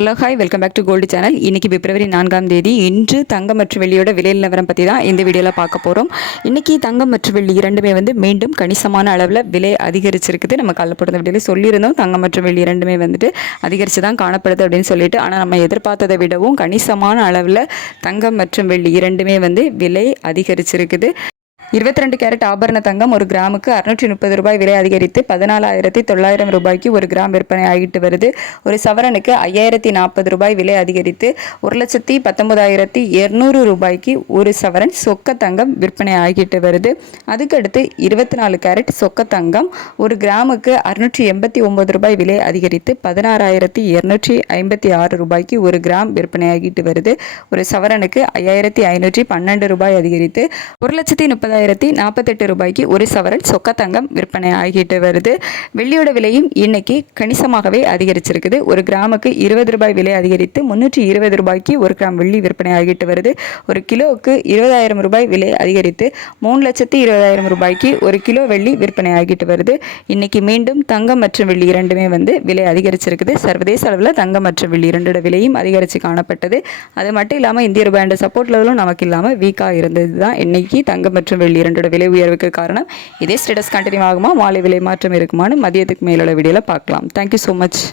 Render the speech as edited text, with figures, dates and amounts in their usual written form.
Hello hi, welcome back to gold channel. இன்றைக்கி பிப்ரவரி 4ஆம் தேதி. இன்று தங்கம் மற்றும் வெள்ளியோட விலை நிலவரம் பற்றி தான் இந்த வீடியோவில் பார்க்க போகிறோம். இன்றைக்கி தங்கம் மற்றும் வெள்ளி இரண்டுமே மீண்டும் கணிசமான அளவில் விலை அதிகரிச்சிருக்குது. நம்ம கள்ளப்படுத்த வீடியோவில் சொல்லியிருந்தோம், தங்கம் மற்றும் வெள்ளி இரண்டுமே அதிகரித்து தான் காணப்படுது அப்படின்னு சொல்லிட்டு. ஆனால் நம்ம எதிர்பார்த்ததை விடவும் கணிசமான அளவில் தங்கம் மற்றும் வெள்ளி இரண்டுமே விலை அதிகரிச்சிருக்குது. 22 கேரட் ஆபரண தங்கம் ஒரு கிராமுக்கு 630 ரூபாய் விலை அதிகரித்து 14,900 ரூபாய்க்கு ஒரு கிராம் விற்பனை ஆகிட்டு வருது. ஒரு சவரனுக்கு 5,040 ரூபாய் விலை அதிகரித்து 1,19,200 ரூபாய்க்கு ஒரு சவரன் சொக்க தங்கம் விற்பனை ஆகிட்டு வருது. அதுக்கடுத்து 24 கேரட் சொக்க தங்கம் ஒரு கிராமுக்கு 689 ரூபாய் விலை அதிகரித்து 16,256 ரூபாய்க்கு ஒரு கிராம் விற்பனை ஆகிட்டு வருது. ஒரு சவரனுக்கு 5,512 ரூபாய் அதிகரித்து 1,30,048 ரூபாய்க்கு ஒரு சவரன் சொக்க தங்கம் விற்பனை ஆகிட்டு வருது. வெள்ளியோட விலையும் இன்னைக்கு கணிசமாகவே அதிகரிச்சிருக்குது. ஒரு கிராமுக்கு 20 ரூபாய் விலை அதிகரித்து 320 ரூபாய்க்கு ஒரு கிராம் வெள்ளி விற்பனை ஆகிட்டு வருது. ஒரு கிலோவுக்கு 20,000 ரூபாய் விலை அதிகரித்து 3,20,000 ரூபாய்க்கு ஒரு கிலோ வெள்ளி விற்பனை ஆகிட்டு வருது. இன்னைக்கு மீண்டும் தங்கம் மற்றும் வெள்ளி இரண்டுமே விலை அதிகரிச்சிருக்குது. சர்வதேச அளவில் தங்கம் மற்றும் வெள்ளி இரண்டோட விலையும் அதிகரித்து காணப்பட்டது. அது மட்டும் இல்லாமல் இந்திய ரூபாயோட சப்போர்ட் லெவலும் நமக்கு இல்லாமல் வீக்காக இருந்தது தான் இன்னைக்கு தங்கம் மற்றும் வெள்ளி இரண்டோட விலை உயர்வுக்கு காரணம். இதே ஸ்டேட்டஸ் கண்டினியூ ஆகுமா, மாலை விலை மாற்றம் இருக்குமான்னு மதியத்துக்கு மேலோட வீடியோவில் பார்க்கலாம். Thank you so much.